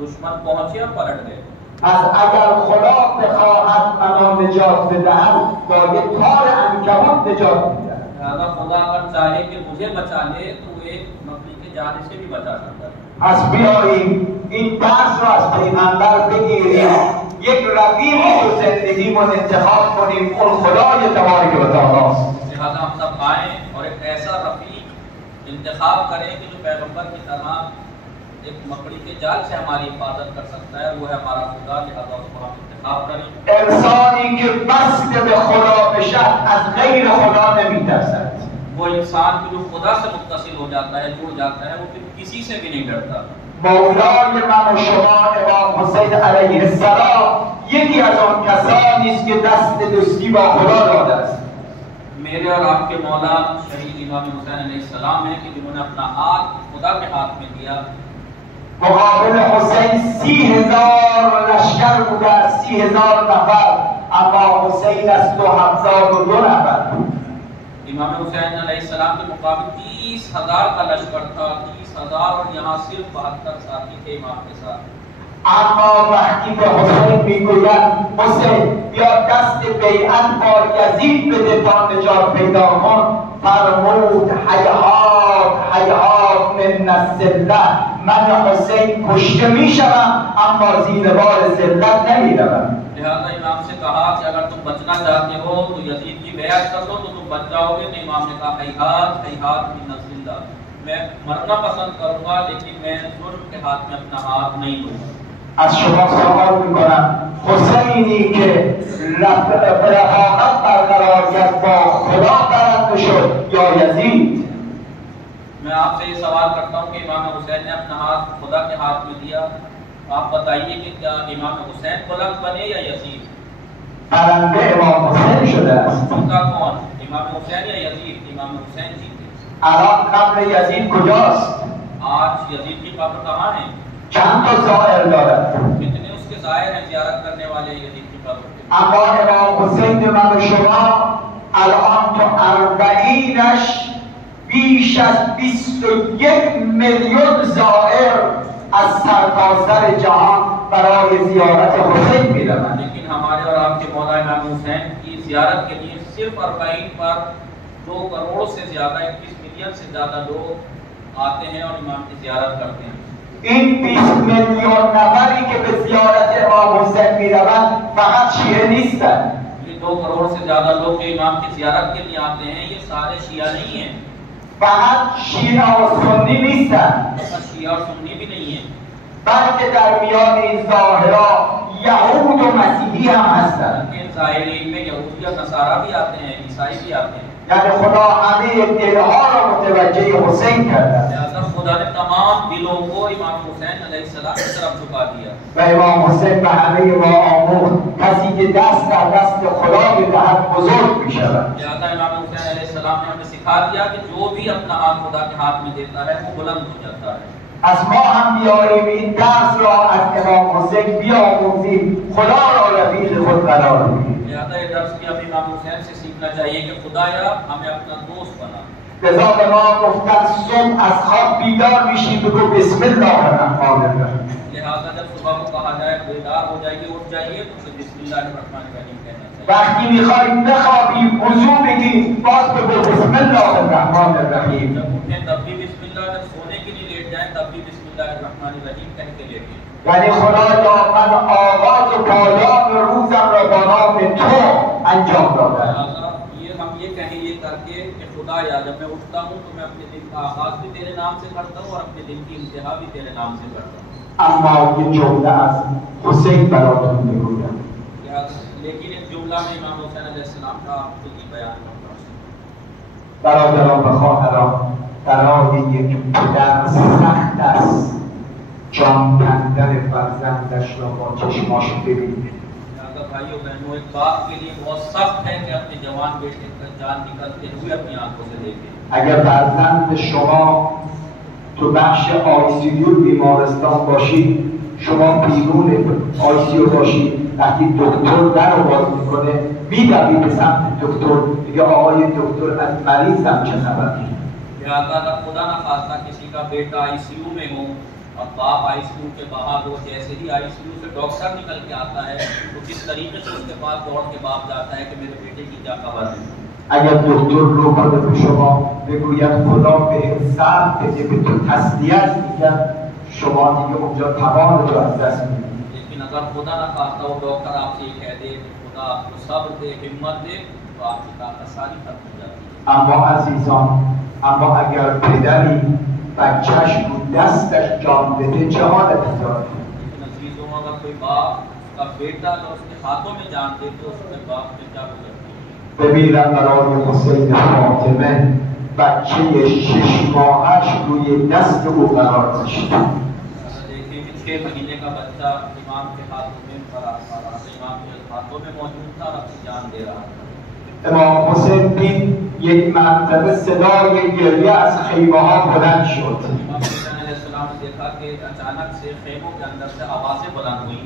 दुश्मन पहुंचे और पलट गए। پس اگر خدا بخواهد منو نجات بدهد با یه تار عنکبوت نجات میدهد. लिहाजा खुदा अगर चाहे कि मुझे बचा ले तो वो एक मकड़ी के जाले से भी बचा सकता है। پس بیاییم این درس رو از پیغمبر بگیریم، یک رفیقی تو زندگیمون انتخاب کنیم، اون خدای تبارک و تعالی است. लिहाजा हम सब आए और एक ऐसा रफीक इंतखाब करें कि जो पैगंबर की तरह एक मकड़ी के जाल से हमारी हिफाजत कर सकता है, वो है हमारा खुदा। लिहाजा उसको हम इंतखाब करें। انسانی که وصل به خدا بشد از غیر خدا نمیترسد. वो इंसान की जो खुदा से मुत्तसिल हो जाता है, जुड़ जाता है, वो फिर किसी से भी नहीं डरता। مولای من و شما امام حسین علیه السلام یکی از آن کسانی است که دست دوستی با خدا داده است. मेरे और आपके मौला शहीद इमाम हुसैन अलैहिस्सलाम है कि जिन्होंने अपना हाथ खुदा के हाथ में दिया। مقابل حسین 30,000 لشکر بوده، 30,000 نفر، اما حسین از 72 نفر. इमाम हुसैन अलैहिस्सलाम के मुकाबले 30,000 का लश्कर था, 30,000 और यहाँ सिर्फ 72 साथी थे इमाम के साथ। اما وقتی به حسین میگوید حسین بیا دست بیعت با یزید بده تا نجات پیدا کن، فرمود هیهات هیهات من الذلة، من حسین کشته میشوم اما زیر بار ذلت نمیروم. लिहाजा इमाम से कहा कि अगर तुम बचना चाहते हो तो यजीद की बैत कर दो तो तुम बच जाओगे। तो इमाम ने कहा हैहात हैहात मिन ज़िल्ला, मैं मरना पसंद करूंगा लेकिन मैं जुर्म के हाथ में अपना हाथ नहीं दूंगा। از شما سوال میکنم حسینی که رفاقت برقرار کرد با خدا برنده شد یا یزید؟ मैं आपसे ये सवाल करता हूँ कि इमाम हुसैन ने अपना हाथ खुदा के हाथ में दिया, आप बताइए कि क्या इमाम हुसैन बुलंद बने या यजीद? برنده امام حسین شده است. उनका कौन, इमाम हुसैन या यजीद? इमाम हुसैन जीते। الان قبر یزید کجاست؟ आज यजीद की कब्र कहाँ है? چند تا زائر دارد؟ कितने उसके ज़ाहिर हैं ज़ियारत करने वाले यजीद की कब्र के? اما امام حسین من و شما الان تو 40ش بیش از 21 میلیون زائر از سرتاسر جهان برای زیارت حسین می‌روند. लेकिन हमारे और आपके मौला इमाम हुसैन की ज़ियारत के लिए सिर्फ 40 पर 2 करोड़ से ज़्यादा, 21 मिलियन से ज़्यादा लोग आते हैं और इमाम की ज़ियारत करते हैं। این 20 میلیون نفری که به زیارت امام حسین می‌روند فقط شیعه نیستند. ये 2 करोड़ से ज़्यादा लोग जो इमाम की ज़ियारत के लिए आते हैं ये सारे शिया नहीं हैं। فقط شیعه و سنی نیستند، बस शिया और सुन्नी भी नहीं है, بلکه در میان این ظاهرا یهود و مسیحی هم هستند. इन ज़ाहिरीन में यहूदी और नसारा भी आते हैं, ईसाई भी आते हैं। یعنی خدا همه دلها را متوجه حسین کرده است. लिहाजा खुदा ने तमाम दिलों को इमाम हुसैन अलैहिस्सलाम की तरफ झुका दिया। و امام حسین به همه ما آموخت کسی که دست در دست خدا بدهد بزرگ می‌شود. लिहाजा इमाम हुसैन अलैहिस्सलाम ने हमें सिखा दिया कि जो भी अपना हाथ खुदा के हाथ में देता है वो बुलंद हो जाता है। از ما هم بیاییم این درس را از امام حسین بیاموزیم، خدا را رفیق خود قرار بدیم. लिहाजा ये दर्स भी हमें इमाम हुसैन से सीखना चाहिए कि खुदाया हमें अपना दोस्त बना। لذا به ما گفتن صبح از خواب بیدار میشید بگو بسم الله الرحمن الرحیم. लिहाजा जब सुबह को कहा जाए बेदार हो जाइए, उठ जाइए तो उसे बिस्मिल्लाहिर्रहमानिर्रहीम कहना चाहिए। وقتی میخواید بخوابید وضو بگید باز بگو بسم الله الرحمن الرحیم. जब उठें तब भी बिस्मिल्लाह, जब सोने के लिए लेट जाएं तब भी बिस्मिल्लाहिर्रहमानिर्रहीम कह के लेटें। یعنی خدایا من آغاز و پایان روزم را با نام تو انجام دادم. हम ये कहें ये करके कि खुदाया जब मैं उठता हूँ तो मैं अपने दिन का आगाज भी तेरे नाम से करता हूँ और अपने दिन की इंतहा भी तेरे नाम से करता हूँ। اما ये جمله از حسین براتون میگویم. लेकिन एक जुमला में इमाम हुसैन अलैहिस्सलाम का आपको ये बयान करता हूँ। برادران و خواهران، برای یک پدر سخت است جان کندن فرزندش را با چشماش ببینید. भाइयों बहनों, एक बाप के लिए बहुत सख्त है कि अपने जवान बेटे का जान निकलते हुए अपनी आंखों से देखे. اگر فرزند شما تو بخش آیسیو بیمارستان باشید، شما بیرون آیسیو باشید، وقتی دکتر در رو باز میکنه میدوید به سمت دکتر، میگه آقای دکتر از مریضم چه خبره؟ लिहाजा अगर खुदा न खास्ता किसी का बेटा आईसीयू में हो और बाप आईसीयू के बाहर हो, जैसे ही आईसीयू से डॉक्टर निकल के आता है तो किस तरीके से उसके पास दौड़ के बाप जाता है कि मेरे बेटे की क्या खबर है. اگر دکتر رو کنه به شما بگوید خدا به صبر بده، به تو تسلیت میگن، شما دیگه اونجا توان رو از دست میدید. लेकिन अगर खुदा न खास्ता वो डॉक्टर आपसे ये कह दे कि खुदा आपको सब्र दे, हिम्मत दे, तो आपकी ताकत सारी खत्म हो जाती है. اما عزیزان، اما اگر پدری بچهش رو دستش جان بده چه حالت داره؟ लेकिन अजीजों, अगर कोई बाप का बेटा अगर उसके हाथों में जान दे तो उसके बाप में क्या गुजरती है. ببینم برای حسین فاطمه بچه 6 ماهش روی دست او قرار داشت. देखिए कि 6 महीने का बच्चा इमाम के हाथों में इमाम के हाथों में मौजूद था और अपनी जान दे रहा था. امام حسین دید یک مرتبه صدای گریه از خیمه ها بلند شد. इमाम हुसैन अलैहिस्सलाम ने देखा कि अचानक से खेमों के अंदर से आवाजें बुलंद हुई.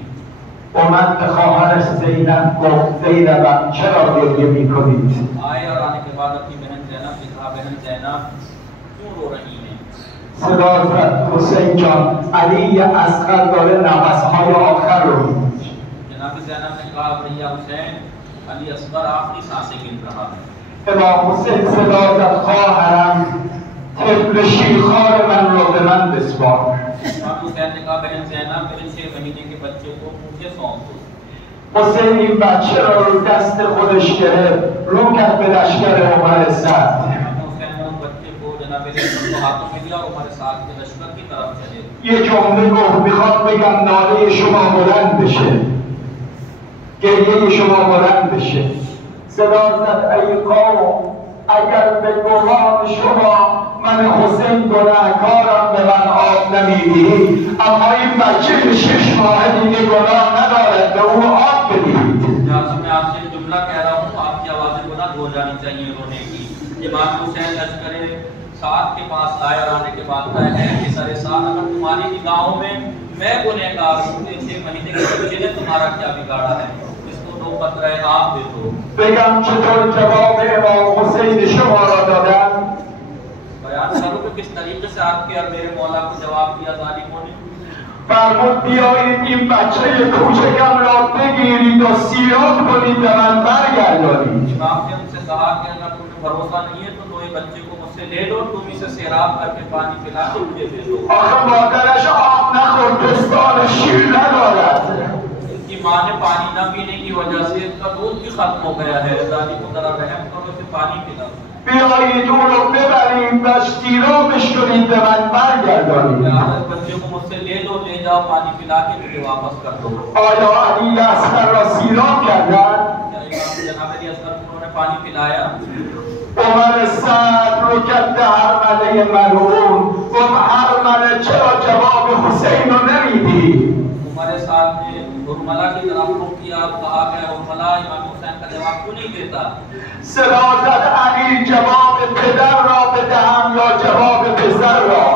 اومد به خواهرش زینب گفت زینبم چرا گریه میکنید؟ आए और आने के बाद अपनी बहन ज़ैनब से कहा, बहन ज़ैनब क्यों रो रही हैं? صدا زد حسین جان علی اصغر داره نفسهای آخر رو می‌کشه. जनाब ज़ैनब ने कहा, भैया हुसैन, अली असगर आखिरी सांसें गिन रहा है. امام حسین صدا زد خواهرم طفل شیرخوار من رو به من بسپار. इमाम हुसैन ने कहा, बहन ज़ैनब, मेरे 6 महीने के बच्चे को मुझे सौंप दो. حسین این بچه را رو دست خودش گرفت، رو کرد به لشکر عمر سعد. इमाम हुसैन ने उस बच्चे को जनाब अली को हाथों में लिया और हमारे साथ के लश्कर की तरफ चले. یه جمله گفت میخواد بگم ناله شما بلند بشه، گریه شما بلند بشه. صدا زد ای قوم اگر به گمان شما من حسین گناهکارم به من آب نمیدهید، اما این بچه 6 ماه دیگه گناه ندارد، به او آب بدهید. मैं आपसे एक जुमला कह रहा हूँ, आपकी आवाजें बुलंद हो जानी चाहिए रोने की. इमाम हुसैन लश्कर साथ के पास लाए और आने के बाद कहा है कि सरे साथ अगर तुम्हारी निगाहों में मैं गुनहगार हूँ, 6 महीने के बच्चे ने तुम्हारा क्या बिगाड़ा है, इसको 2 कतरे आप दे दो. بگم چطور جواب امام حسین شما را دادم؟ बयान करो कि किस तरीके से आपके और मेरे मौला को जवाब दिया जालिमों ने. فرمود بیایید این بچه کوچکم را بگیرید و سیراب کنید و من برگردانید. इमाम ने उनसे कहा कि अगर तुम्हें भरोसा नहीं है तो ये बच्चे को मुझसे ले लो, तुम इसे सैराब करके पानी पिला के मुझे दे दो. آخه مادرش آب نخورد، پستان شیر ندارد. इसकी माँ ने पानी न पीने की वजह से इसका दूध भी खत्म हो गया है. दादी को जरा रहम करो, इसे पानी पिला. بیایید او را ببرید و سیرابش کنید به من برگردانید. बच्चे को मुझसे ले लो, ले जाओ, पानी पिला के मुझे वापस कर दो. آیا علی اصغر را سیراب کردند؟ जनाब अली असगर को उन्होंने पानी पिलाया. عمر سعد رو کرد هرمله ملعون، گفت هرمله چرا جواب حسین رو نمیدی؟ हमारे साथ में हुरमला की तरफ रुख किया और कहा कि हुरमला इमाम हुसैन का जवाब क्यों नहीं देता. صدا زد علی جواب پدر را بدهم یا جواب پسر را؟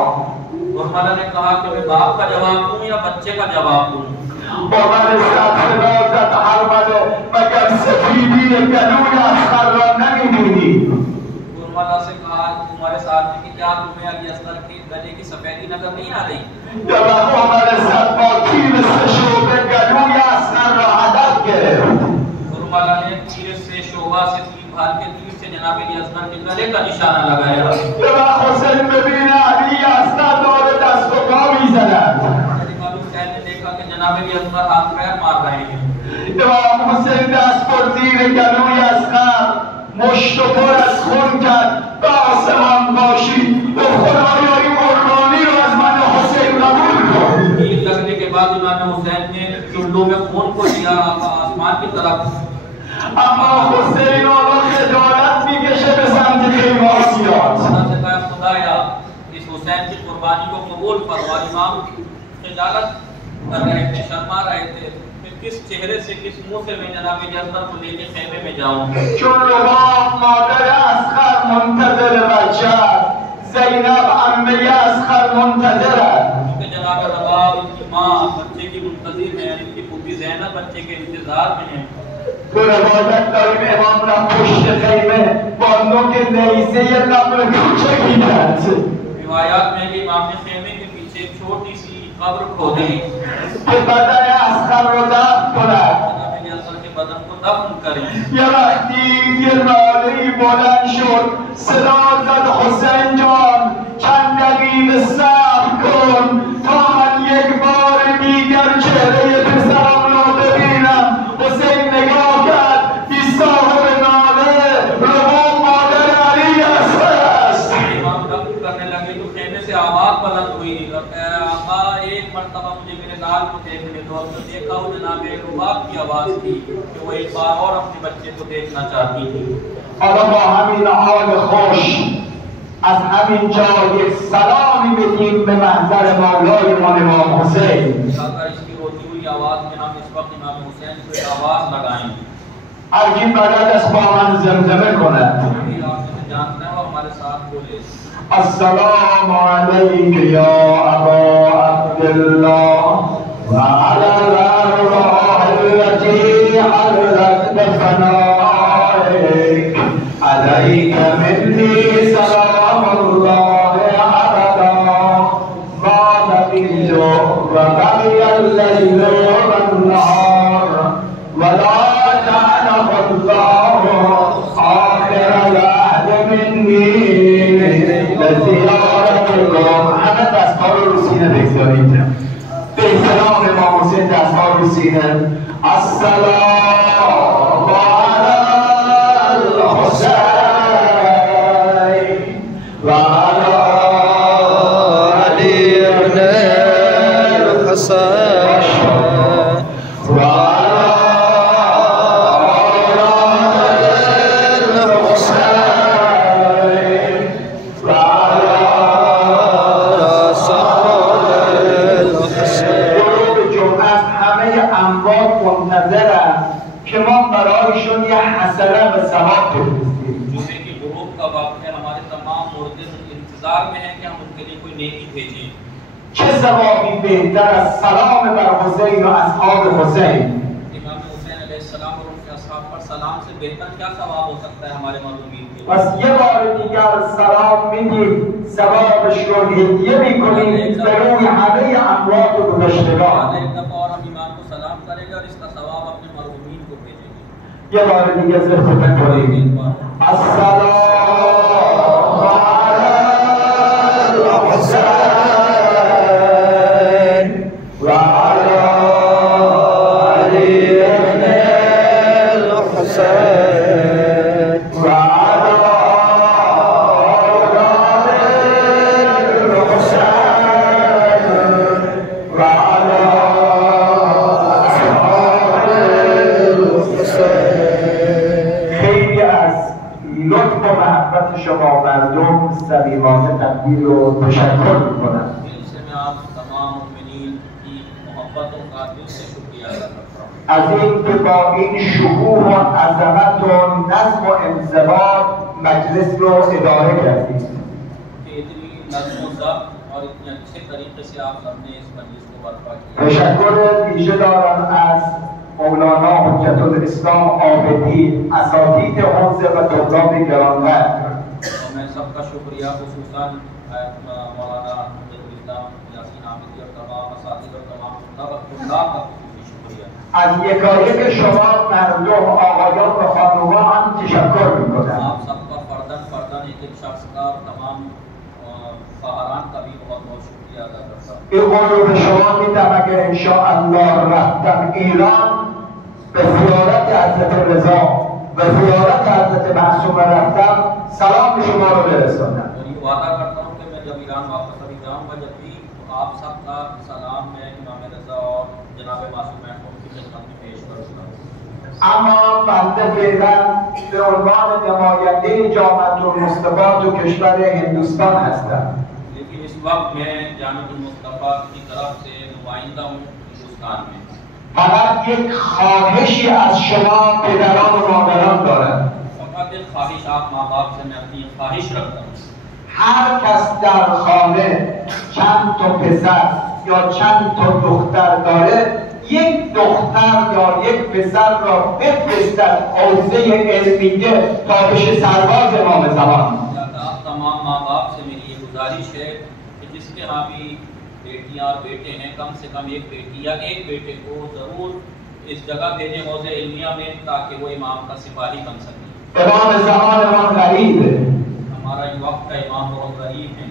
हुरमला ने कहा कि मैं बाप का जवाब दूं या बच्चे का जवाब दूं. عمر سعد صدا زد هرمله مگر سفیدی گلوی اصغر را نمیبینی؟ हुरमला से कहा तुम्हारे साथ में कि क्या तुम्हें अली असगर के गले की सफेदी नजर नहीं आ रही. جب عمر سعد با تیر سشوبه گلوی اصغر را هدف گرفت. हुरमला ने तीर से शोभा से तीर भाल के तीर से जनाब अली असगर के गले का निशाना लगाया. جب حسین ببینه علی اصغر داره دست و پا میزند. इमाम हुसैन ने देखा कि जनाब अली असगर हाथ पैर मार रहे हैं. امام حسین دست بر زیر گلوی اصغر، مشت و پر از خون کرد، به آسمان باشید و خدایا این قربانی رو از من حسین قبول کن. तीर लगने के बाद इमाम हुसैन ने चुल्लू में खून को लिया आसमान की तरफ. اما حسین آقا خجالت میکشه به سمت خیماسیات. खुदाया इस हुसैन की कुर्बानी को कबूल फरमा. इमाम खिजालत कर रहे थे, शर्मा रहे थे कि किस चेहरे से किस मुंह से मैं जनाब जसर को लेके खेमे में जाऊं। چون لباب مادر اصغر منتظر بچه است، زینب عمه اصغر منتظر است. क्योंकि जनाब रबाब इनकी माँ बच्चे की मुंतजिर है, इनकी फूफी ज़ैनब बच्चे के इंतजार में है। تو روایت داریم امام را پشت خیمه با نوک نیزه نمر کوچه گیرد. रिवायात में कि इमाम ने खेमे के पीछे एक छोटी सी कब्र खोदी که بدن اصغر را دفن کند. जनाब जसर के बदन को दफन करें। یه وقتی یه ناله‌ای بلند شد، صدا زد حسین جان چند دقیقه صبر کن تا من یک بار دیگر چهره پسرم را ببینم. حسین نگاه کرد، بی صاحب ناله رباب مادر علی اصغر است. इमाम दफन करने लगे तो खेमे से आवाज बुलंद हुई और आका एक मर्तबा मुझे मेरे लाल को देखने दो। तो देखा वो जनाब रबाब की आवाज थी कि वो एक बार और अपने बच्चे को देखना चाहती थी। حالا با همین حال خوش از همین جا یک سلامی بدیم به محضر مولای ما امام حسین. अगर इसकी रोती हुई आवाज में हम इस वक्त इमाम हुसैन को एक आवाज लगाएं। هر کی بلد است با من زمزمه کند. ये आप जिसे जानते हैं वो हमारे साथ बोले। السلام علیک یا ابا عبدالله و علی الارواح التي حلت بفنائک علیک منی سلام الله ابدا ما بقیت و بقی اللیل و النهار ولا تعلم الله آخر العهد منی لزیارتکم. همه دستها رو سینه بگذارید. به احترام امام حسین دستها رو سینه. السلام علی الحسین و علی علی ابن الحسین و که ما برایشون یه حسنه و ثواب بفرستیم. जुमे के गुरूब का वक्त है, हमारे तमाम मुर्दे इंतजार में हैं कि हम उनके लिए कोई नेकी भेजें। چه ثوابی بهتر از سلام بر حسین و اصحاب حسین. इमाम हुसैन अलैहिस्सलाम और उनके असहाब पर सलाम से बेहतर क्या सवाब हो सकता है हमारे मज़लूमीन के लिए। پس یه بار دیگر سلام میدیم، ثوابش رو هدیه میکنیم به روی همه اموات و گذشتگان. एक दफा और हम इमाम को सलाम करेंगे और इसका सवाब अपने मज़लूमीन को भेजेंगे। یه بار دیگه ذکر کنیم. السلام علی الحسین و علی علی ابن الحسین و علی اولاد الحسین و علی اصحاب الحسین. خیلی از لطف و محبت شما مردم صمیمانه تقدیر و تشکر میکنم. दिल से मैं आप तमाम मुमिनीन की मोहब्बतों का दिल से शुक्रिया अदा करता हूँ। از اینکه با این شکوه و عظمت و نظم و انضباط مجلس رو اداره کردید. कि इतनी नज़्म व ज़ब्त और इतने अच्छे तरीके से आप सबने इस मजलिस को बर्पा किया। تشکر ویژه دارم از مولانا حجت الاسلام عابدی، اساتید حوزه و طلاب گرانقدر. और मैं सबका शुक्रिया खुसूसन मौलाना हुज्जतुल इस्लाम यासीन आबिदी और तमाम असातिज़ और तमाम तुल्लाब का खुसूसी शुक्रिया। از یکایک شما مردم، آقایان و خانوما هم تشکر میکنم. आप सबका फर्दन फर्दन एक एक शख्स का और तमाम फ़ाहरान का भी बहुत बहुत शुक्रिया अदा करता हूँ। این قول رو به شما میدم اگر انشاءالله رفتم ایران به زیارت حضرت رضا و زیارت حضرت معصومه رفتم سلام به شما رو برسانم. और ये वादा करता हूँ कि मैं जब ईरान वापस अभी जाऊँगा जब भी तो आप सबका सलाम मैं इमाम रज़ा और जनाब मासूम को उनकी खिदमत में पेश करूँगा। اما بنده فعلا به عنوان نماینده جامعة المصطفى تو کشور هندوستان هستم. लेकिन इस वक्त मैं जामिअतुल मुस्तफ़ा की तरफ से नुमाइंदा हूँ हिंदुस्तान में। فقط یک خواهشی از شما پدران و مادران دارم. फकत एक ख्वाहिश आप माँ बाप से मैं अपनी ख्वाहिश रखता हूँ هر کس در خانه چند تا پسر یا چند تا دختر داره یک دختر یا یک پسر را بفرستد حوزه علمیه تا بشه سرباز امام زمان. तमाम माँ बाप से मेरी ये गुजारिश है कि जिसके यहाँ भी बेटियाँ और बेटे हैं कम से कम एक बेटी या एक बेटे को ज़रूर इस जगह भेजें हौज़े इल्मिया में ताकि वो इमाम का सिपाही बन सके। इमाम ज़मान इमाम गरीब है, हमारा ये वक्त का इमाम बहुत गरीब है।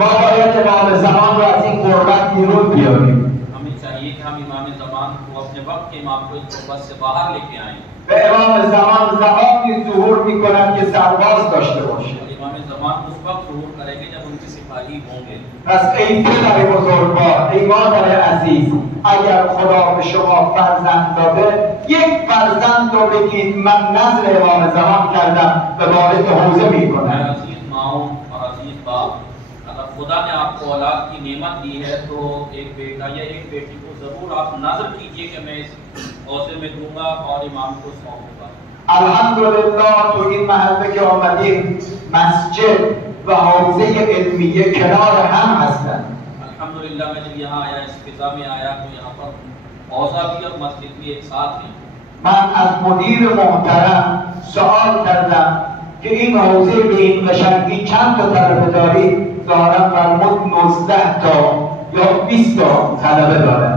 बाबायत इमाम ज़मान को ऐसी गुर्बत गिरोह किया है। हमें चाहिए कि हम इमाम ज़मान को अपने वक्त के इमाम को इस गुर्बत से बाहर लेके आएँ। इमाम ज़मान ज़मानी ज़ुहूर می‌کند که سرباز داشته باشه. इमाम ज़मान उस वक्त ज़ुहूर करेंगे जब उनके सिपाही होंगे। پس ای پدر بزرگوار، ای مادر عزیز، اگر خدا به شما فرزند داده یک فرزند رو بگید من نذر امام زمان کردم و وارد حوزه میکنم. अजीज माओ और अजीज बाप, अगर खुदा ने आपको औलाद की नेमत दी है तो एक बेटा या एक बेटी को जरूर आप नजर कीजिए कि मैं इस हौजे में दूंगा और इमाम को सौंपूंगा। الحمدلله تو این محله که آمدیم مسجد و حوزه علمیه کنار هم هستند. अल्हम्दुलिल्लाह मैं जब यहाँ आया इस फिजा में आया तो यहाँ पर हौजा भी और मस्जिद भी एक साथ हैं। من از مدیر محترم سوال کردم که این حوزه به این قشنگی چند تا طلبه داری؟ ظاهرا فرمود 19 تا یا 20 تا طلبه داره.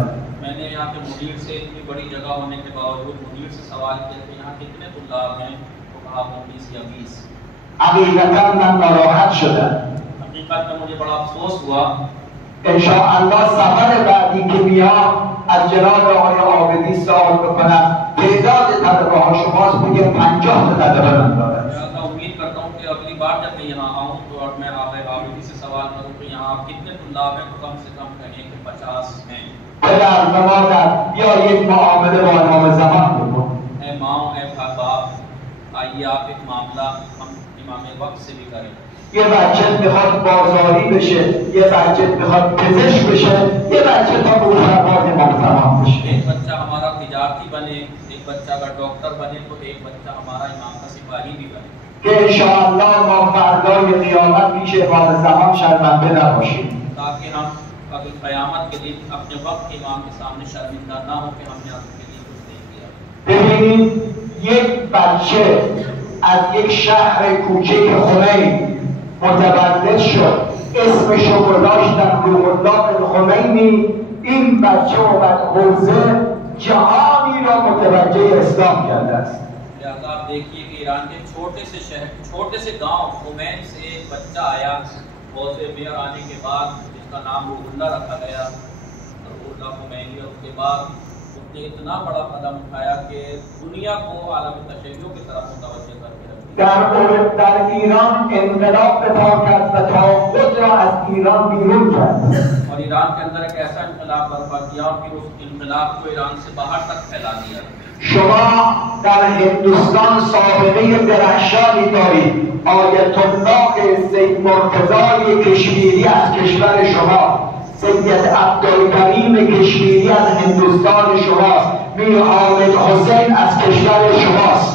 मैंने यहाँ के मुदीर से इतनी बड़ी जगह होने के बावजूद मुदीर से सवाल किया कि यहाँ कितने तुल्लाब हैं, तो कहा 19 या 20। حقیقتا من ناراحت شدم. हकीकत में मुझे बड़ा अफसोस हुआ। انشاءالله سفر بعدی که میام از جناب آقای عابدی سوال بکنم تعداد طلبه ها شماست بگه 50 تا طلبه من دارم. मैं उम्मीद करता हूँ कि अगली बार जब मैं यहाँ आऊँ तो और मैं आगे आबिदी से सवाल करूँ कि यहाँ कितने तुल्लाब हैं, तो कम से कम कहें कि 50 हैं। پدر و مادر بیایید معامله با امام زمان بکن. ऐ माँ ऐ बाप, आइए आप एक मामला हम इमाम वक्त से भी करें। یه بچه میخواد بازاری بشه، یه بچه میخواد پزشک بشه، یه بچه تا به سرباز امام زمان بشه. एक बच्चा हमारा तिजारती बने, एक बच्चा अगर डॉक्टर बने तो एक बच्चा हमारा इमाम का सिपाही भी बने। که انشاءالله ما فردای قیامت پیش امام زمان شرمنده نباشیم. ताकि हम कभी क़यामत के दिन अपने वक्त के इमाम के सामने शर्मिंदा ना हो कि हमने आपके लिए कुछ नहीं किया। ببینید یک بچه از یک شهر کوچک خمین متولد شد، اسمش رو گذاشتن روح الله الخمینی. این بچه اومد حوزه جهانی را متوجه اسلام کرده است. लिहाजा आप देखिए कि ईरान के छोटे से शहर, छोटे से गांव खुमैन से एक बच्चा आया हौज़े में, और आने के बाद जिसका नाम रूहुल्लाह रखा गया, रूहुल्लाह खुमैनी, और उसके बाद उसने इतना बड़ा कदम उठाया कि दुनिया को आलम तशय्युअ की तरफ मुतवज्जह करके रख दिया। در ایران انقلاب به پا کرد و طاغوت را از ایران بیرون کرد. और ईरान के अंदर एक ऐसा इनकलाब बर्पा किया और फिर उस इनकलाब को ईरान से बाहर तक फैला दिया। شما در هندوستان سابقه درخشانی دارید. آیت الله سید مرتضی کشمیری از کشور شما، سید عبدالکریم کشمیری از هندوستان شماست، میر حامد حسین از کشور شماست.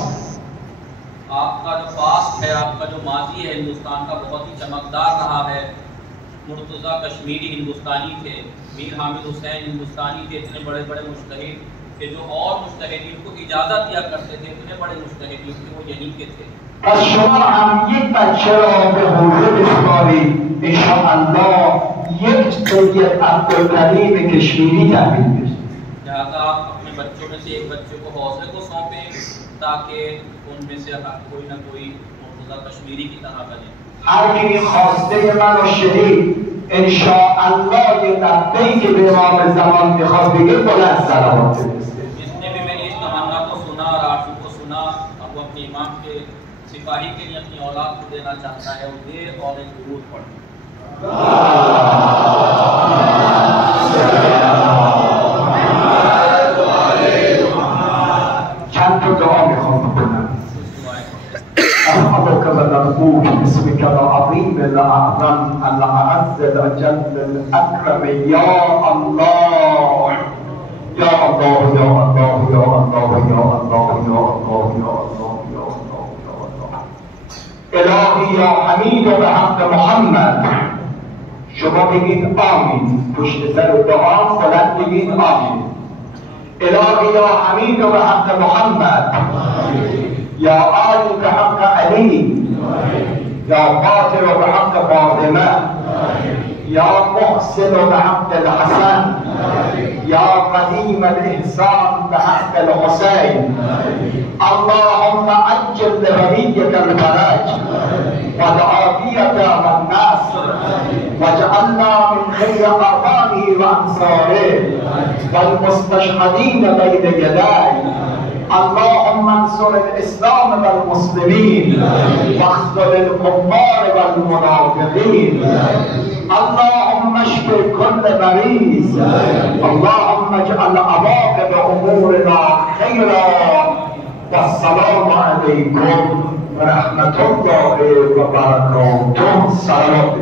आपका जो पास्ट है, आपका जो माजी है हिंदुस्तान का बहुत ही चमकदार रहा है। मुर्तज़ा कश्मीरी हिंदुस्तानी थे, मीर हामिद हुसैन हिंदुस्तानी थे, इतने बड़े बड़े मुज्तहिद कि जो और मुज्तहिदीन को इजाज़त दिया करते थे, इतने बड़े मुज्तहिदीन थे वो यहीं के थे। پس شما هم یک بچه را به حوزه بسپارید، انشاءالله یک سید عبدالکریم کشمیری تحویل بشید. लिहाजा आप अपने बच्चों में से एक बच्चे को हौसले को सौंपें ताकि उनमें से कोई ना कोई मुर्तज़ा कश्मीरी की तरह बने। هر کی این خواسته من رو شنید انشاءالله یه لبه‌ای که به امام زمان میخواد بگه بلند صلوات بفرسته. जिसने भी मेरी इस तमन्ना को सुना और आरज़ू को सुना, अब वो अपने इमाम के सिपाही के लिए अपनी औलाद को देना चाहता है, वो दे और एक दुरूद पढ़े। چند تا دعا میخوام بکنم. أسألك ونرجوك باسمك العظيم الأعظم الأعز الأجل الأكرم يا الله یا الله یا الله یا الله یا الله یا الله یا الله یا الله یا الله. الهی یا حمید و به حق محمد. شما بگید آمین، پشت سر دعا بلند بگید آمین. الهی یا حمید و به حق محمد، یا عالی به حق علی، یا قاتل و به حق فاطمه، یا محسن و به حق الحسن، یا قدیم الاحسان به حق الحسین. اللهم عجل لوليك الفرج والعافية والنصر واجعلنا من خير أعوانه وأنصاره والمستشهدين بين يديه. اللهم انصر الإسلام والمسلمين واخذل الكفار والمنافقين. اللهم اشف كل مريض. اللهم اجعل عواقب أمورنا خيرا. والسلام عليكم ورحمة الله وبركاته. صلوات